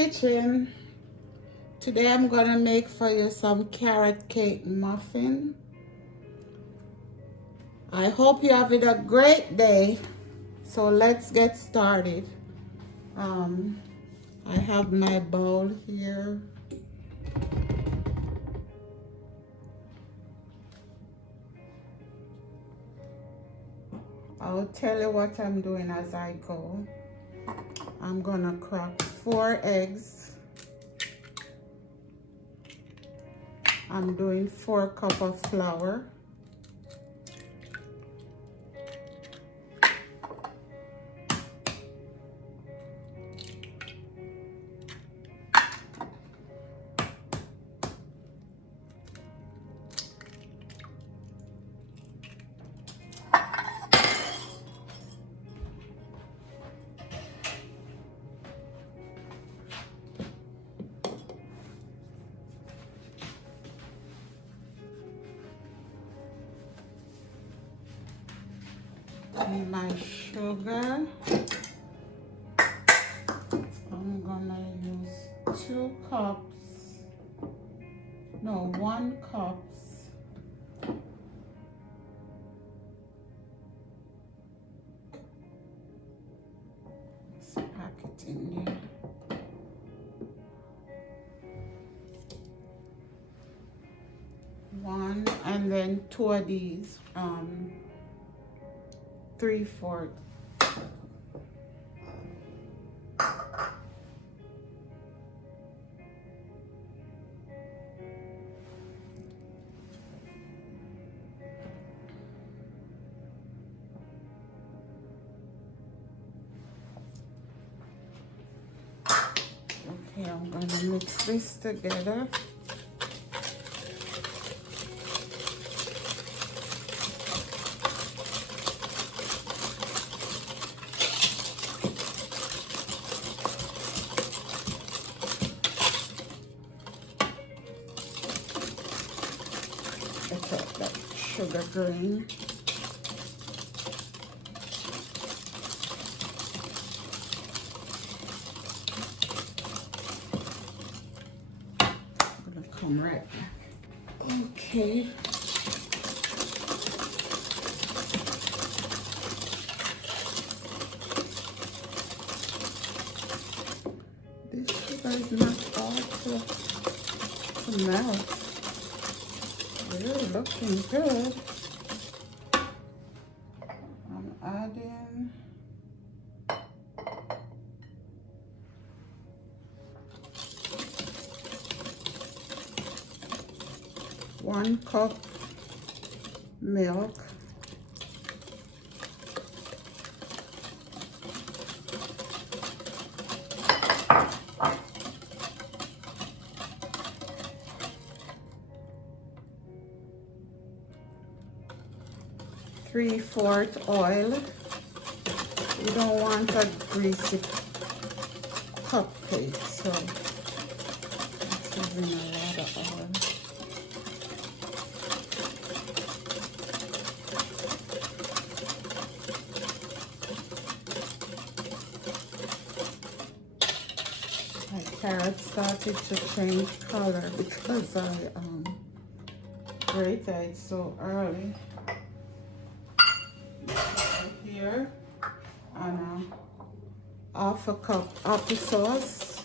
kitchen. Today I'm gonna make for you some carrot cake muffin. I hope you're having a great day. So let's get started. I have my bowl here. I'll tell you what I'm doing as I go. I'm gonna crack 4 eggs. I'm doing 4 cups of flour. And my sugar. I'm gonna use 2 cups. No, 1 cup. Let's pack it in there. 1, and then 2 of these. 3/4. Okay, I'm gonna mix this together. That sugar grain. I'm gonna come right back. Okay. This sugar is not all to melt. Really looking good. I'm adding one cup milk. Three-fourths oil. You don't want a greasy cupcake, so it's using a lot of oil. My carrot started to change color because I grated it so early. Here, and half a cup applesauce.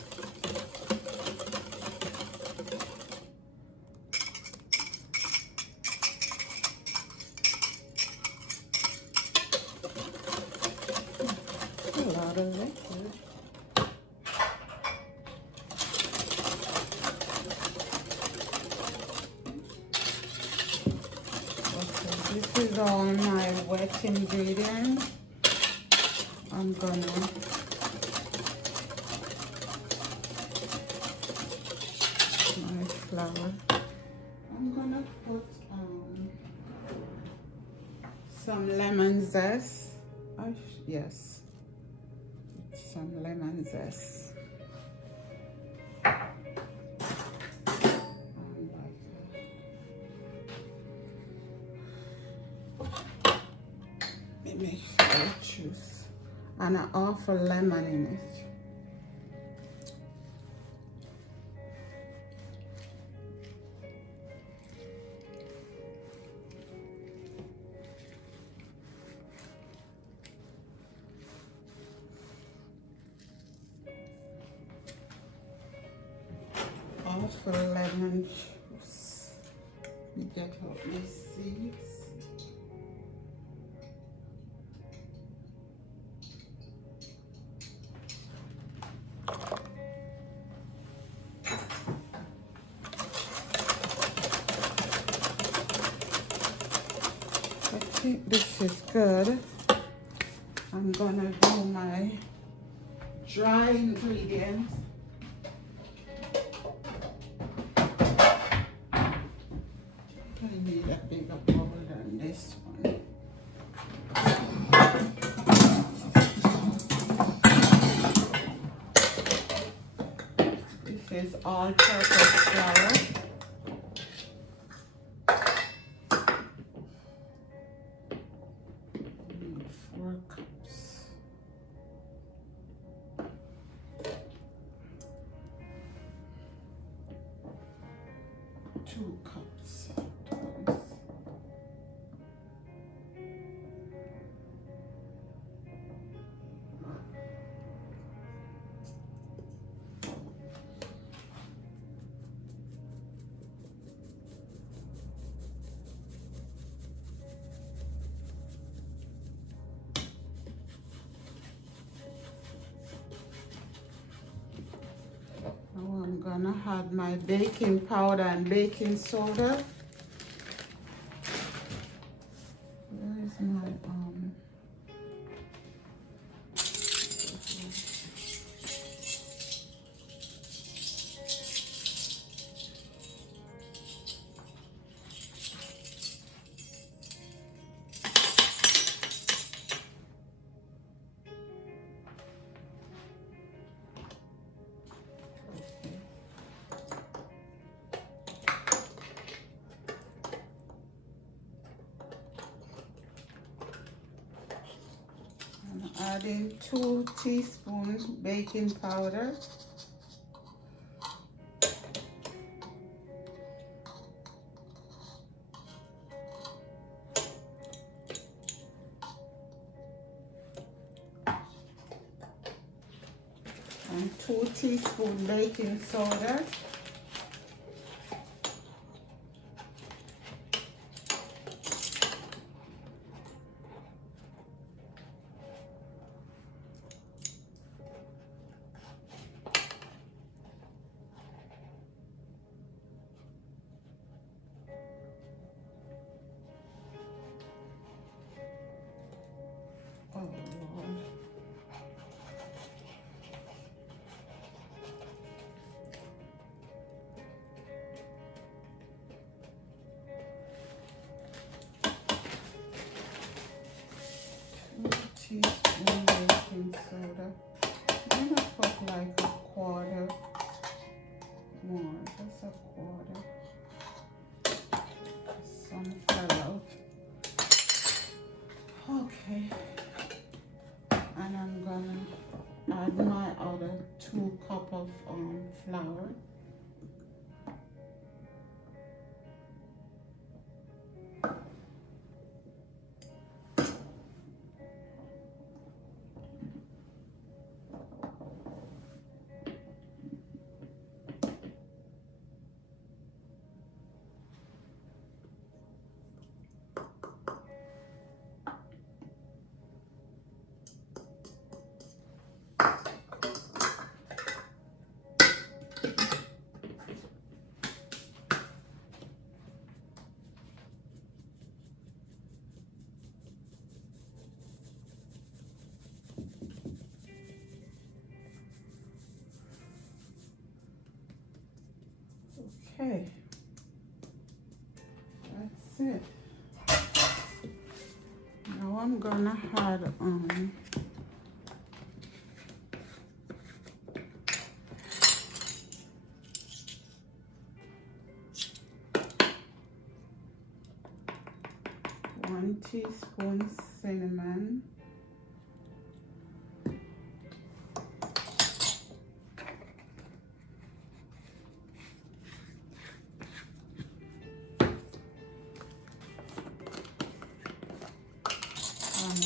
A lot of liquid. Okay, this is all my wet ingredients. I'm gonna my flour. I'm gonna put some lemon zest. Yes, some lemon zest. Make sure I choose and an half a lemon in it. of lemon juice. Let me get out these seeds. I think this is good. I'm gonna do my dry ingredients. I need a bigger bowl than this one. This is all-purpose flour. 4 cups. Two cups. Now I'm gonna add my baking powder and baking soda. Where is my adding 2 teaspoons baking powder. And 2 teaspoons baking soda. Oh, Lord. Teaspoon baking soda. I'm gonna put like a quarter more, just a quarter. Some fell out. Okay. And I'm gonna add my other 2 cups of flour. Okay, that's it. Now I'm gonna add 1 teaspoon cinnamon.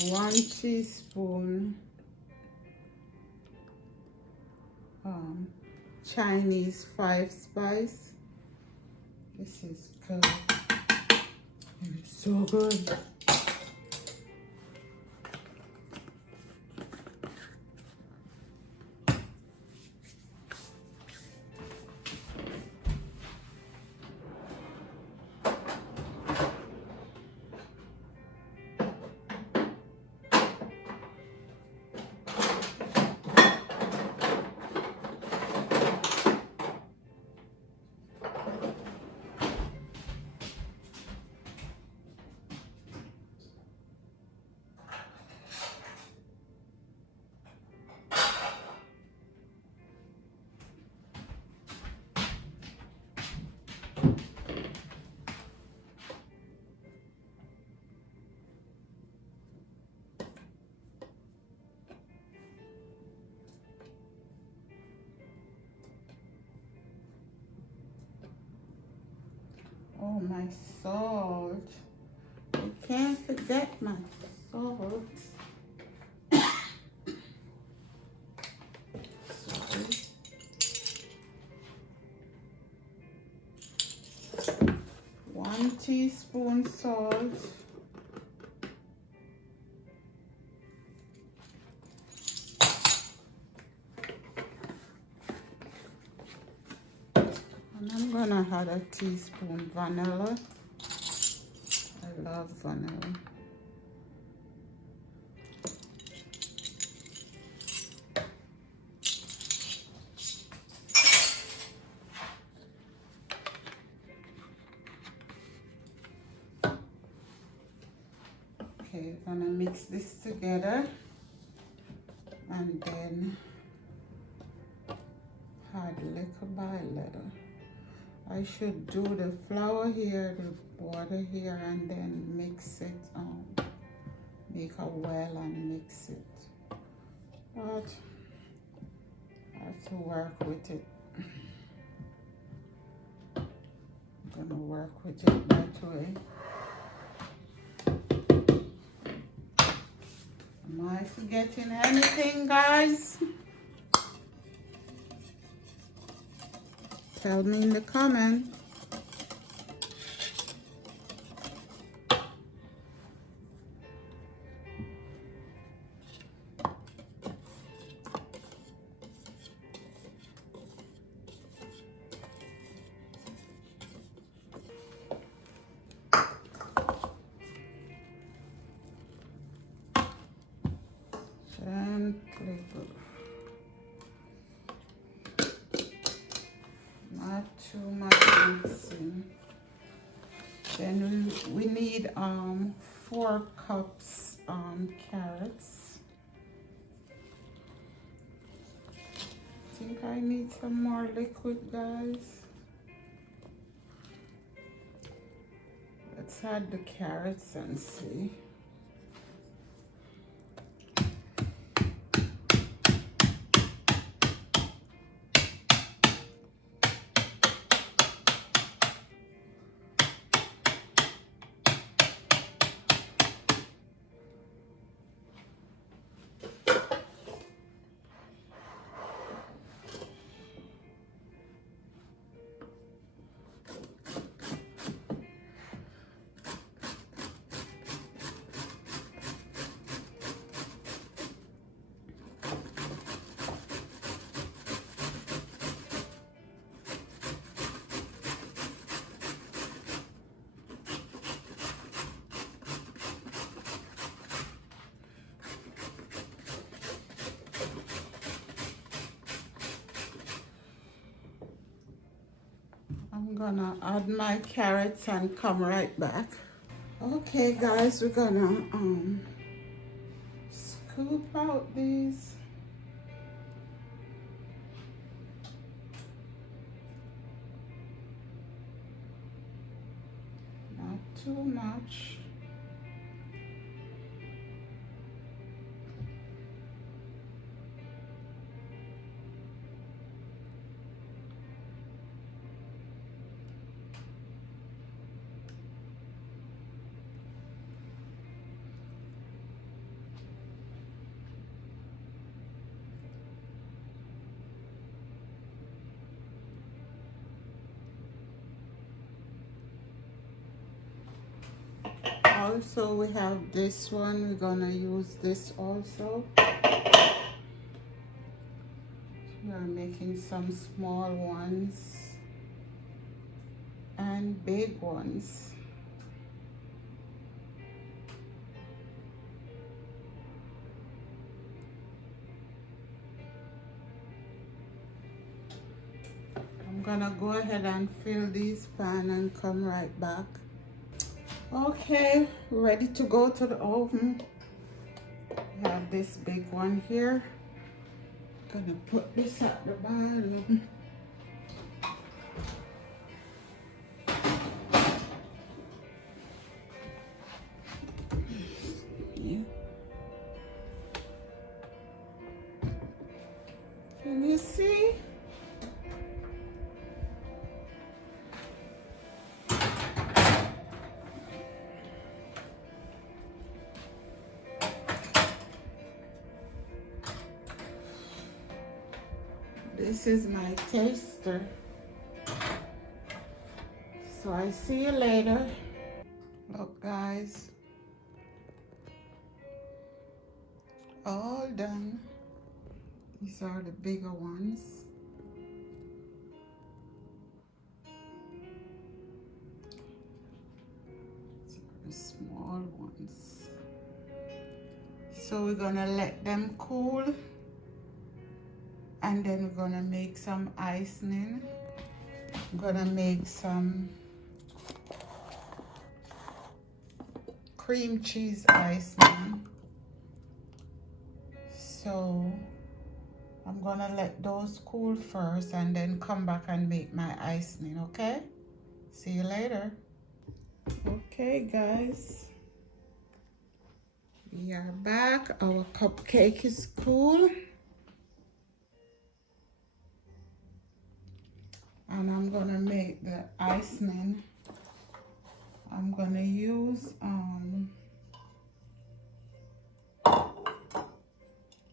1 teaspoon Chinese 5-spice. This is good. It's so good. Oh, my salt. I can't forget my salt. Sorry. 1 teaspoon salt. And I'm gonna add a teaspoon vanilla. I love vanilla. Okay, gonna mix this together and then add little by little. I should do the flour here, the water here, and then mix it, make a well and mix it. But I have to work with it. I'm gonna work with it that way. Am I forgetting anything, guys? Tell me in the comments. Gently. Not too much mixing. Then we need 4 cups carrots. I think I need some more liquid, guys. Let's add the carrots and see. I'm gonna add my carrots and come right back. Okay, guys, we're gonna scoop out these. Not too much. also we have this one. We're gonna use this also. We're making some small ones and big ones. I'm gonna go ahead and fill these pan and come right back. Okay, ready to go to the oven. We have this big one here. Gonna put this at the bottom. Yeah. Can you see? This is my taster. So I see you later. Look guys, all done. These are the bigger ones. These are the small ones. So we're gonna let them cool, and then we're gonna make some icing. I'm gonna make some cream cheese icing. So I'm gonna let those cool first and then come back and make my icing, okay? See you later. Okay guys, we are back. Our cupcake is cool. And I'm gonna make the icing. I'm gonna use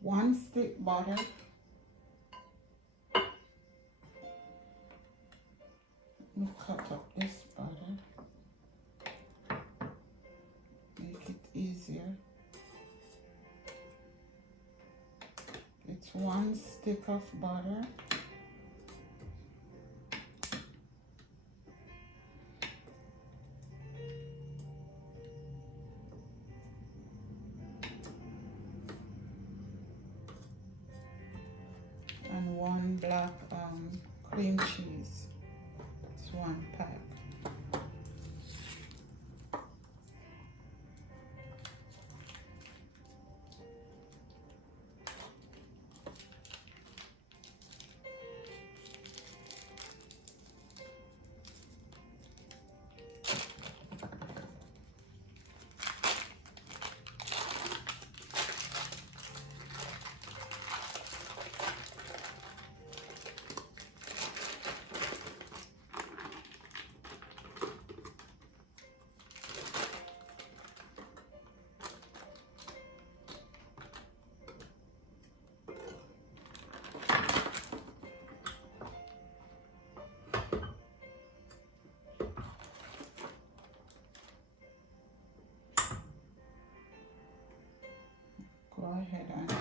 1 stick butter. Let me cut up this butter. Make it easier. It's 1 stick of butter. And 1 black cream cheese. It's 1 pack. Go ahead and do it.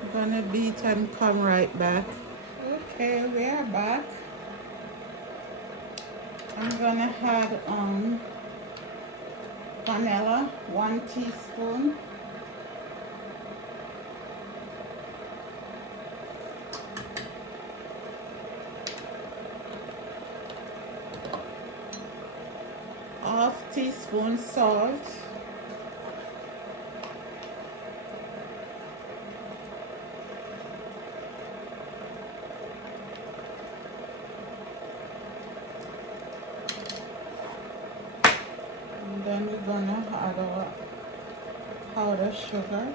I'm gonna beat and come right back. Okay, we are back. I'm gonna add vanilla, 1 teaspoon. ½ teaspoon salt. And then we're gonna add our powdered sugar.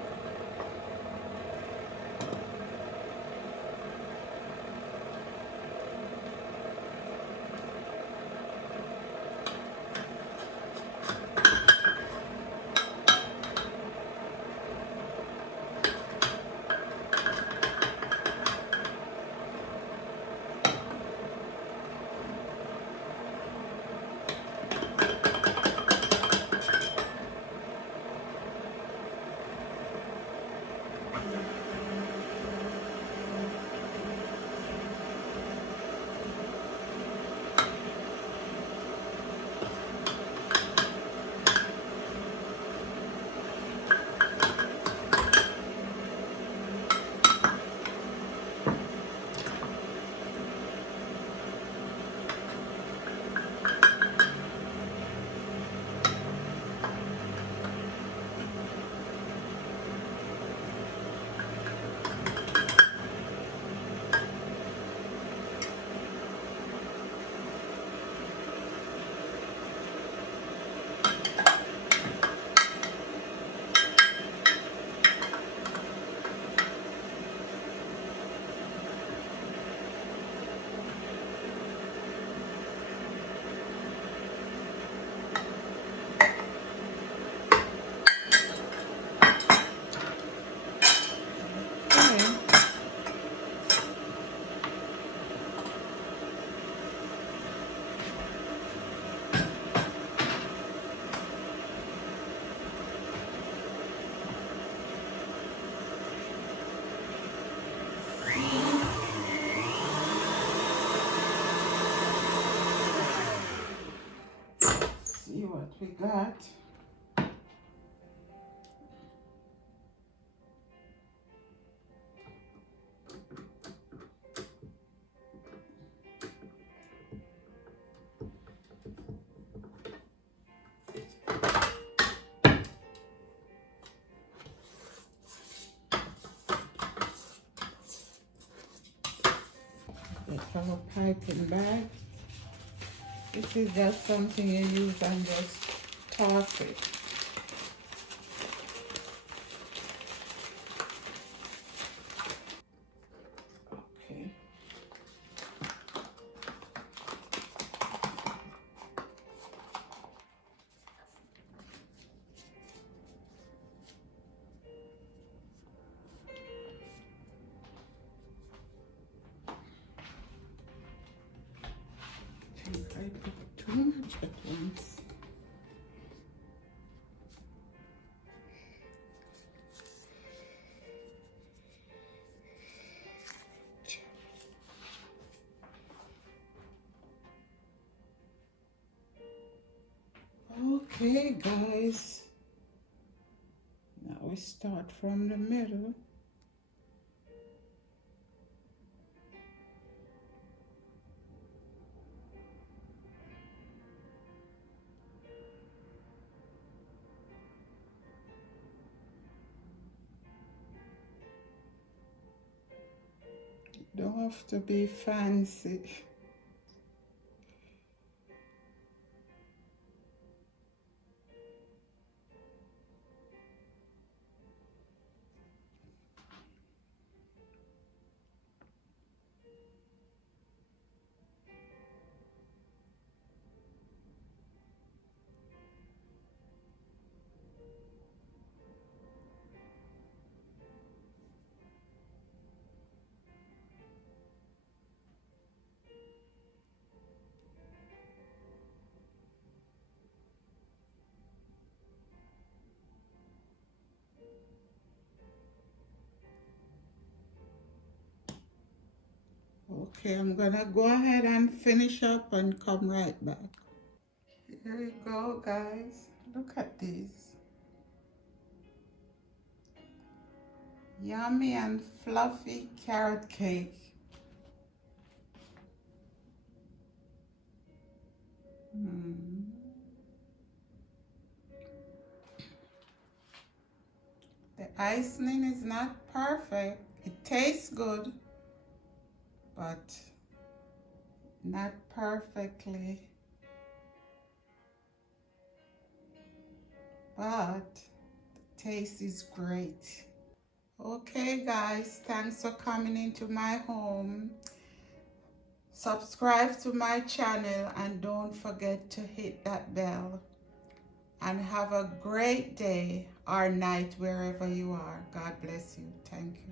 that. Get our piping bag. This is just something you use and just toss it. Okay. I think I put too much at once. Okay, guys. Now we start from the middle. Don't have to be fancy. Okay, I'm gonna go ahead and finish up and come right back. Here we go, guys. Look at these. Yummy and fluffy carrot cake. The icing is not perfect. It tastes good, but not perfectly. But the taste is great. Okay, guys, thanks for coming into my home. Subscribe to my channel and don't forget to hit that bell. And have a great day or night wherever you are. God bless you. Thank you.